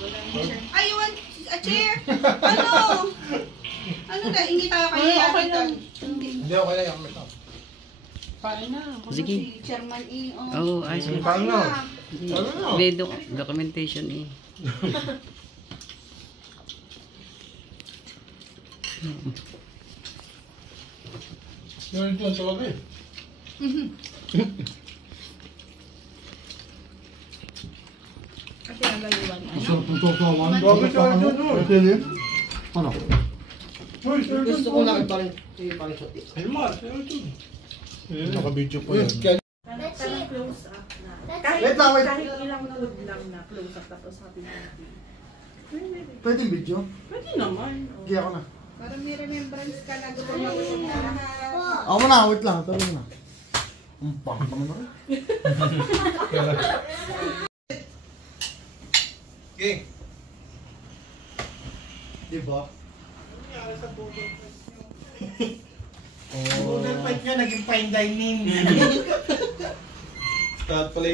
Ay, you want a chair? Ano? Ano na? Hindi tayo kayo Okay lang. Hindi, okay lang yung ito. Paano na? Sige. Si Chairman E. Oo, ayos na. Paano na? May documentation eh. Yun ito, ito kami. Kasi nagayuan. Masarap ng tokawan. Bakit ka ito, no? Ito yun? Ano? Gusto ko lang iparin shot eh. Ay, ma, ito yun. Naka-video po yan. Parang close up na. Wait lang, wait. Kahit ilang food lang na close up tapos happy happy. Pwede yung video? Pwede naman. Hindi ako na. Para may remembrance ka na gusto mo na lahat. Ako mo na, wait lang. Tuloy mo na. Ang pangit naman ako. King. Diba? Noodle fight nyo, naging fine dining. Cut pala